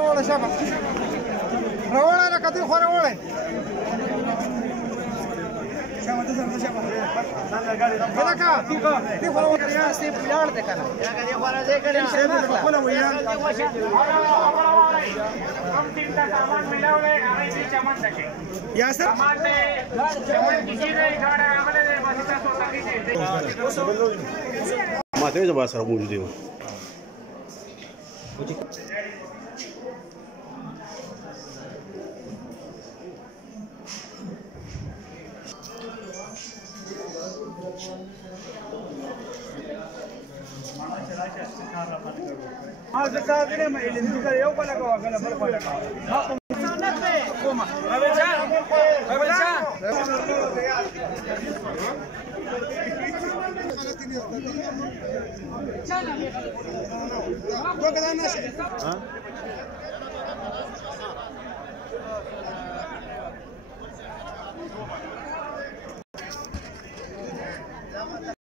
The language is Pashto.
ولا شبه رولا انا كثير خير ولا شبه تزر شبه هناك دي خلاص يا سيف بلاد ده كان يا دي خلاص ده كان سيف ولا ويا हम तीन का सामान मिला हुआ है आगे से चमन सके या सर सामान में चमन किसी ने गाड़ा आगे ने बसता तो ताकि दे माते जब सर मौजूद है आज साथ में मैं इलेक्ट्रिक का यो वाला का गला पर वाला का कोमा अबेचा चल तो कदा ना हां